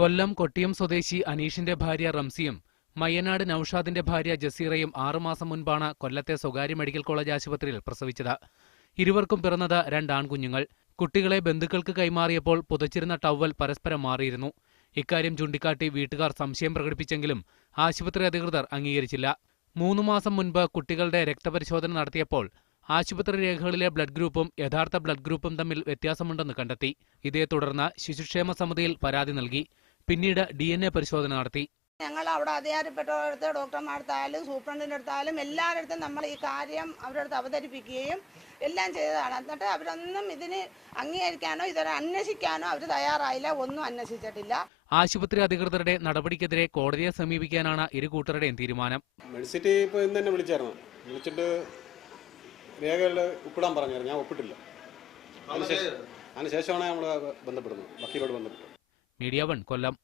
കൊല്ലം കൊട്ടിയം സ്വദേശി അനീഷിന്റെ ഭാര്യ റംസിയും മയ്യനാട് നൌഷാദിന്റെ ഭാര്യ ജസീറയും 6 മാസം മുൻപാണ് കൊല്ലത്തെ സ്വകാര്യ മെഡിക്കൽ കോളേജ് ആശുപത്രിയിൽ പ്രസവിച്ചത്. ഇരുവർക്കും പിറന്നത് 2 ആൺകുഞ്ഞുങ്ങൾ. കുട്ടികളെ ബന്ധുക്കൾക്ക് കൈമാറിയപ്പോൾ പുതച്ചിരുന്ന ടവൽ പരസ്പരം മാറിയിരുന്നു. ഇക്കാര്യം ചൂണ്ടിക്കാട്ടി വീട്ടുകാർ സംശയം പ്രകടിപ്പിച്ചെങ്കിലും ആശുപത്രി അധികൃതർ അംഗീകരിച്ചില്ല. 3 മാസം മുൻപ് കുട്ടികളുടെ രക്തപരിശോധന നടത്തിയപ്പോൾ ആശുപത്രി രേഖകളിലെ ബ്ലഡ് ഗ്രൂപ്പും യഥാർത്ഥ ബ്ലഡ് ഗ്രൂപ്പും തമ്മിൽ വ്യത്യാസമുണ്ടെന്ന് കണ്ടെത്തി. ഇതേ തുടർന്ന് ശിശുക്ഷേമ സമിതിയിൽ പരാതി നൽകി. പിന്നീട് DNA പരിശോധന നടത്തി. ഞങ്ങൾ അവിടെ അധികാരപ്പെട്ടവരുടെ ഡോക്ടർമാർത്തായാലും സൂപ്രണ്ടിൻ്റെ അടുത്തായാലും എല്ലാവരുടെ അടുത്തും നമ്മൾ ഈ കാര്യം അവരുടെ അടുത്ത് അവതരിപ്പിക്കുകയും എല്ലാം ചെയ്തതാണ്. എന്നിട്ട് അവരൊന്നും ഇതിന് അംഗീകരിക്കാനോ ഇതൊരു അന്വേഷിക്കാനോ അവർ തയ്യാറായില്ല, ഒന്നും അന്വേഷിച്ചിട്ടില്ല. ആശുപത്രി അധികൃതരുടെ നടപടിക്കെതിരെ കോടതിയെ സമീപിക്കാനാണ് ഇരു കൂട്ടരുടെയും തീരുമാനം. മെഡിസിറ്റി ഇപ്പോൾ ഇന്ന് തന്നെ വിളിച്ചിട്ട് രേഖകളിൽ ഒപ്പിടാൻ പറഞ്ഞായിരുന്നു, ഞാൻ ഒപ്പിട്ടില്ല. അതിനുശേഷമാണ് നമ്മൾ ബന്ധപ്പെടുന്നത്, വക്കീലോട് ബന്ധപ്പെട്ടു. മീഡിയ 1 കൊല്ലം.